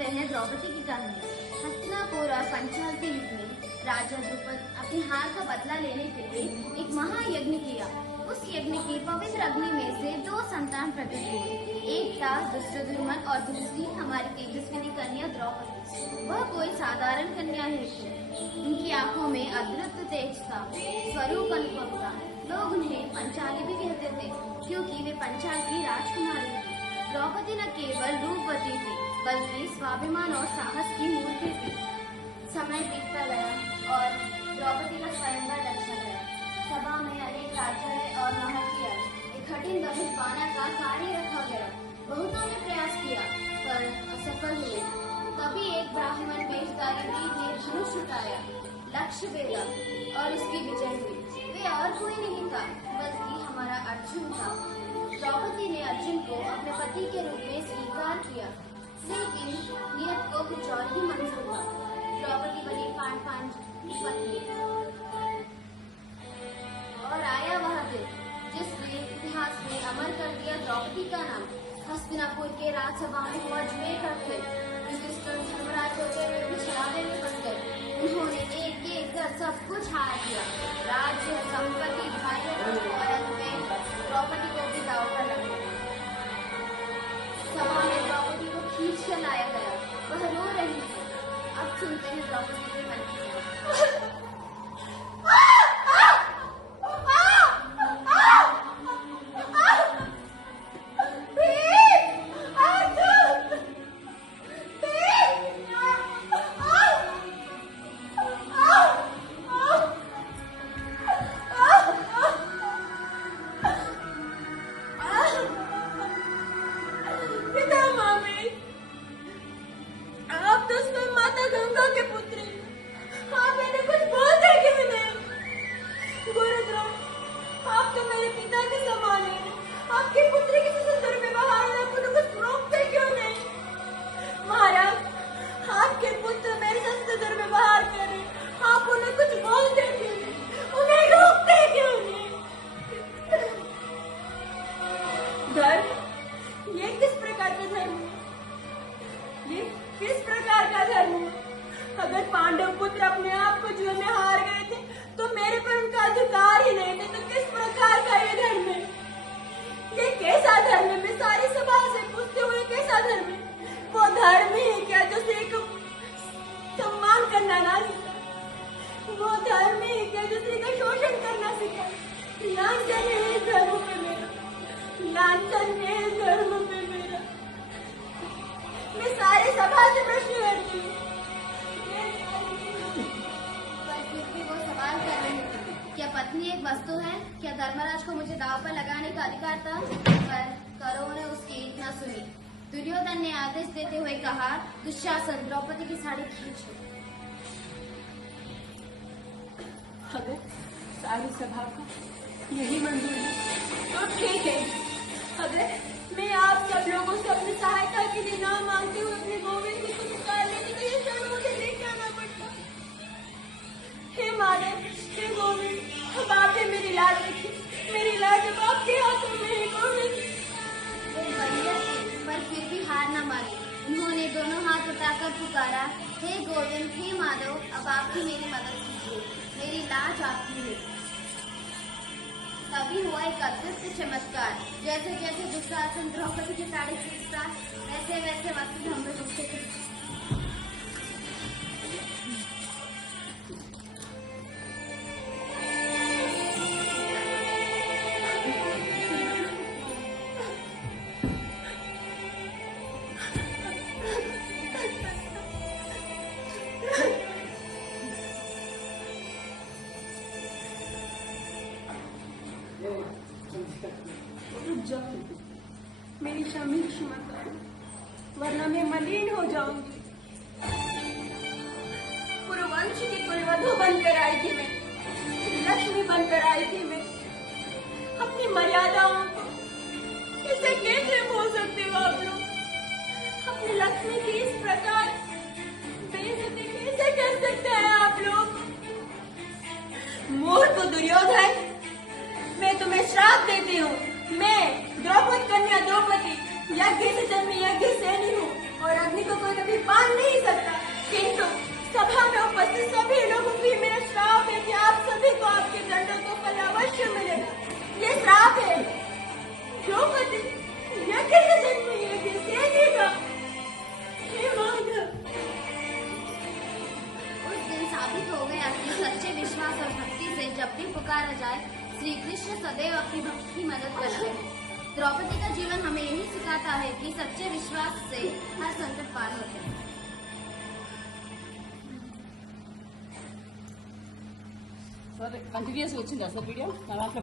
सुनते हैं द्रौपदी की कहानी। हस्तिनापुर और पंचाल के युग में राजा द्रुपद अपनी हार का बदला लेने के लिए एक महायज्ञ किया। उस यज्ञ की पवित्र अग्नि में से 2 संतान प्रकट हुए। एक था दुष्टद्युम्न और दूसरी हमारी तेजस्विनी कन्या द्रौपदी। वह कोई साधारण कन्या नहीं थी। उनकी आंखों में अद्भुत तेज था, स्वरूप अनुपम था। लोग उन्हें पंचाली भी कहते थे क्योंकि वे पंचाल की राजकुमारी थी। द्रौपदी न केवल रूपवती थी बल्कि स्वाभिमान और साहस की मूर्ति थी। समय बीतता गया और द्रौपदी का स्वयंवर रचा गया। सभा में अनेक राजा और महर्षि एक कठिन धनुष बाना का कार्य रखा गया। बहुतों ने प्रयास किया पर असफल हुए। तभी एक ब्राह्मण वेशधारी वीर ने धनुष उठाया, लक्ष्य भेदा और उसकी विजय हुई। वे और कोई नहीं था बल्कि हमारा अर्जुन था। द्रौपदी ने अर्जुन को अपने पति के रूप में स्वीकार किया, लेकिन नियत को कुछ और ही मंजूर था। द्रौपदी बनी पांडव की पत्नी और आया वह दिन जिसने इतिहास में अमर कर दिया द्रौपदी का नाम। हस्तिनापुर के राजसभा में हुआ जुएकर थे। युधिष्ठिर धर्मराज होते हुए भी छलावे में फंस गए। उन्होंने एक एक कर सब कुछ हार दिया, राज्य, संपत्ति, भाइयों और अंत में द्रौपदी को भी दांव पर रख दिया। सभा में द्रौपदी को खींच कर लाया गया। वह रो रही थी। अब सुनते हैं द्रौपदी के मन की बात। अगर पांडव पुत्र अपने आप को जुए में हार गए थे तो मेरे पर उनका अधिकार ही नहीं थे, तो किस प्रकार का ये धर्म है? ये कैसा धर्म है? मैं सारी सभा से पूछते हुए कैसा धर्म है? वो धर्म ही है क्या जो सिख सम्मान करना ना सिखा? वो धर्म ही है क्या जो सिख का शोषण करना सिखा? लांछन है इस धर्म पे मेरा, लांछन है इस धर्म पे मेरा। मैं सारी सभा से प्रश्न करती हूँ। क्या पत्नी एक वस्तु है? क्या धर्मराज को मुझे दांव पर लगाने का अधिकार था? पर कौरवों ने उसकी न सुनी। दुर्योधन ने आदेश देते हुए कहा, दुशासन द्रौपदी की साड़ी खींचो। अगर सारी सभा को यही मंजूर है तो ठीक है। अगर मैं आप सब लोगों से अपनी सहायता के लिए ना मांगते हुए अपने गोविंद जी को पुकार लेती तो ये क्षण मुझे लेके आना पड़ता। हे माधव, हे गोविंद, अब आपने मेरी लाज रखी। मेरी लाज अब आपके हाथों में है गोविंद। वो बलिया थी पर फिर भी हार न मानी। उन्होंने दोनों हाथ उठाकर पुकारा, हे गोविंद, हे माधव, अब आप ही मेरी मदद कीजिए। मेरी लाज आपकी है। तभी हुआ एक अद्भुत चमत्कार। जैसे जैसे दुशासन द्रौपदी की साड़ी खींचता वैसे वैसे वस्त्र हम लोग उससे मेरी क्षमा करो, वरना मैं मलिन हो जाऊंगी। पुरवंश की कुलवधू बनकर आई थी मैं, लक्ष्मी बनकर आई थी मैं। अपनी मर्यादाओं को इसे कैसे भूल सकते हो आप लोग? अपनी लक्ष्मी की इस प्रकार बेइज्जती कैसे कर सकते हैं आप लोग? मूर्ख दुर्योधन, मैं तुम्हें श्राप देती हूँ। मैं द्रौपदी कन्या द्रौपदी यज्ञ से जन्मी यज्ञ सेनी हूँ और अग्नि को कोई कभी जब भी पुकारा जाए श्री कृष्ण सदैव अपनी भक्त की मदद करते हैं। द्रौपदी का जीवन हमें यही सिखाता है कि सच्चे विश्वास से हर संकट पार होते हैं। సార్ కంటిన్యూస్ వచ్చిందా సార్ వీడియో?